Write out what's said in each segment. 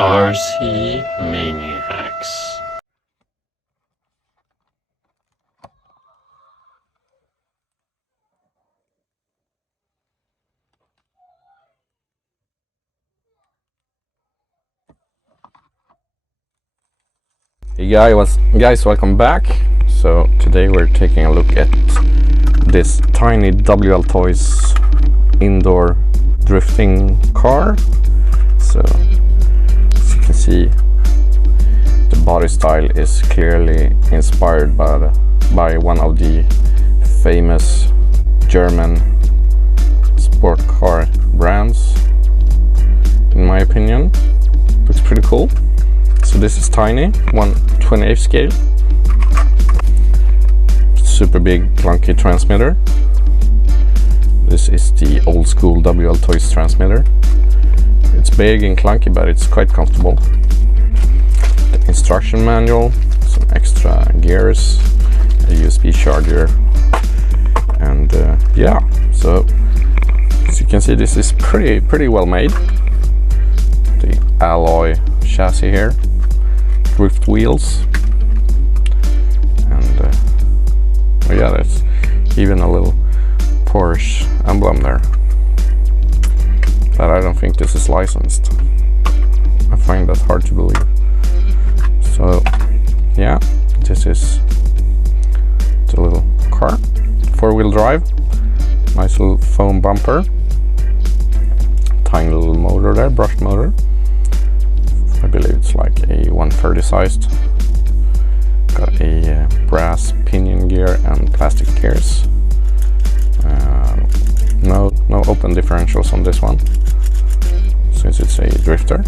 RC Maniacs. Hey guys, welcome back. So today we're taking a look at this tiny WLTOYS indoor drifting car. So as you can see, the body style is clearly inspired by one of the famous German sport car brands, in my opinion. Looks pretty cool. So this is tiny, 1/28 scale, super big clunky transmitter. This is the old school WLTOYS transmitter. It's big and clunky, but it's quite comfortable. The instruction manual, some extra gears, a USB charger, and yeah. So as you can see, this is pretty well made. The alloy chassis here. Drift wheels, and oh yeah, there's even a little Porsche emblem there, but I don't think this is licensed. I find that hard to believe. So yeah, this is the little car, 4-wheel drive, nice little foam bumper, tiny little motor there, brushed motor. I believe it's like a 130 sized. Got a brass pinion gear and plastic gears. No open differentials on this one, since it's a drifter.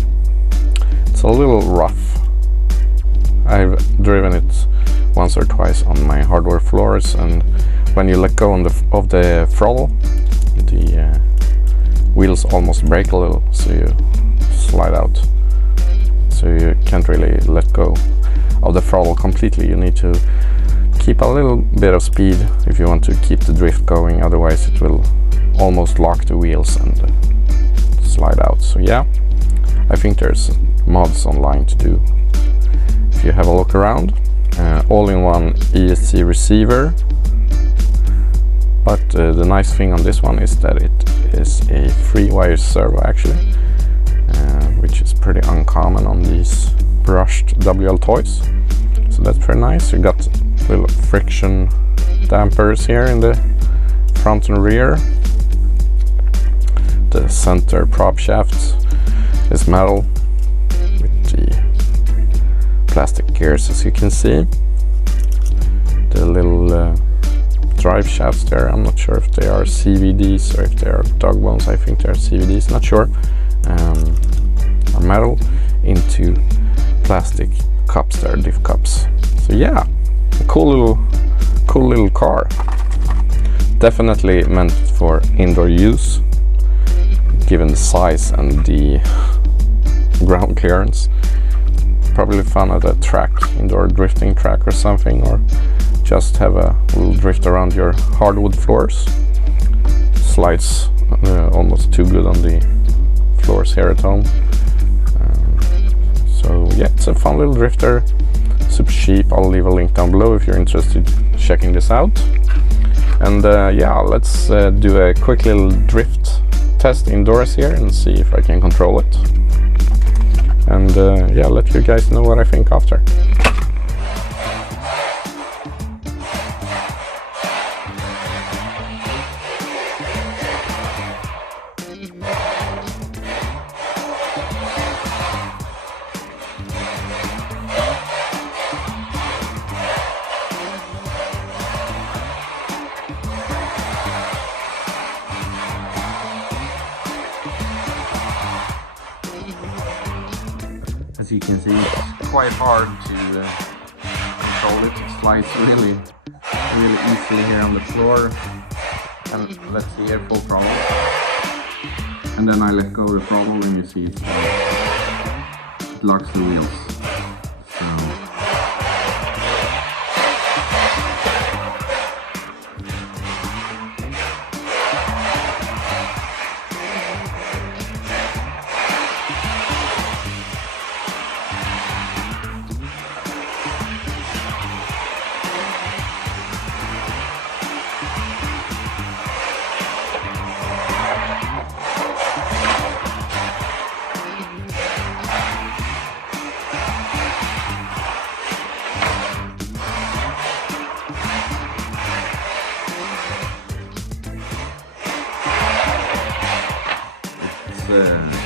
It's a little rough. I've driven it once or twice on my hardware floors, and when you let go of the throttle, the wheels almost break a little, so you slide out. So you can't really let go of the throttle completely. You need to keep a little bit of speed if you want to keep the drift going, otherwise it will almost lock the wheels and slide out. So yeah, I think there's mods online to do if you have a look around. All-in-one ESC receiver, but the nice thing on this one is that it is a 3-wire servo actually, which is pretty uncommon on these brushed WLTOYS. So that's pretty nice. You got little friction dampers here in the front and rear. The center prop shaft is metal with the plastic gears, as you can see. The little drive shafts there, I'm not sure if they are CVDs or if they are dog bones. I think they're CVDs, not sure. Are metal into plastic cups there, diff cups. So yeah, a cool little car. Definitely meant for indoor use, given the size and the ground clearance. Probably fun at a track, indoor drifting track or something, or just have a little drift around your hardwood floors. Slides almost too good on the floors here at home. So yeah, it's a fun little drifter, super cheap. I'll leave a link down below if you're interested in checking this out. And yeah, let's do a quick little drift test indoors here and see if I can control it. And yeah, let you guys know what I think after. As you can see, it's quite hard to control it. It slides really easily here on the floor. And let's see here, full throttle. And then I let go of the throttle and you see it locks the wheels. So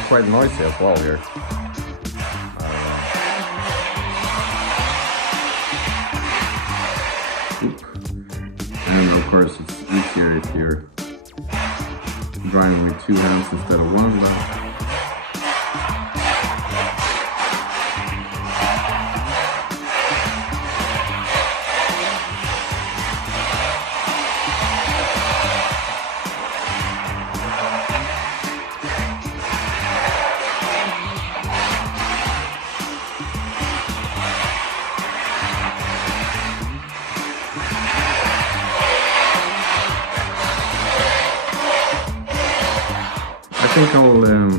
quite noisy as well here. And of course it's easier if you're driving with two hands instead of one. I think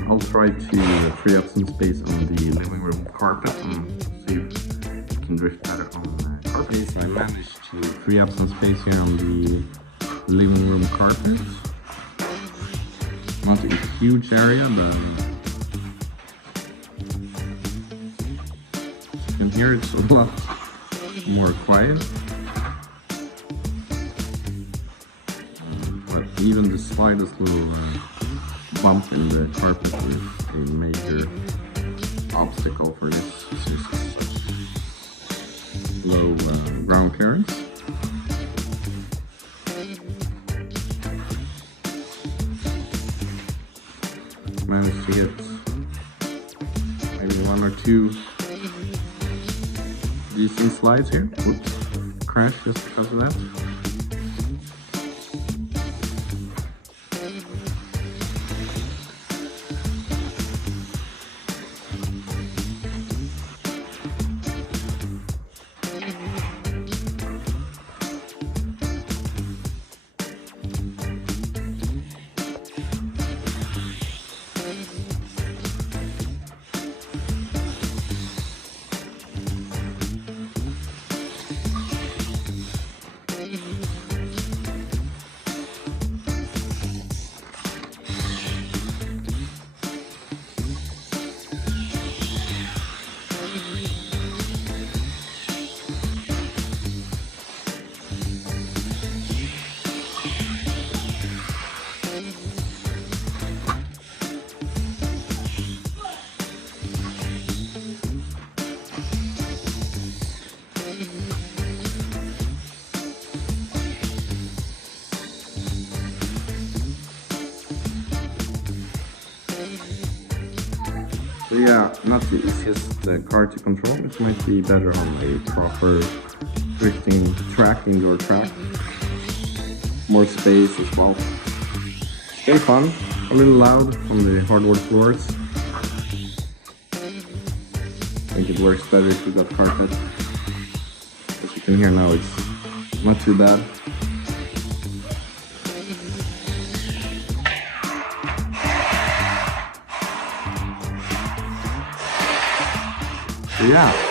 I'll try to free up some space on the living room carpet and see if I can drift better on the carpet. So I managed to free up some space here on the living room carpet. Not a huge area, but in here it's a lot more quiet. But even the slightest little bump in the carpet is a major obstacle for this low ground clearance. Managed to get maybe one or two decent slides here. Whoops, crashed just because of that. So yeah, not the easiest car to control. It might be better on a proper drifting track, indoor track. More space as well. Very fun, a little loud on the hardwood floors. I think it works better if you got carpet. As you can hear now, it's not too bad. Yeah.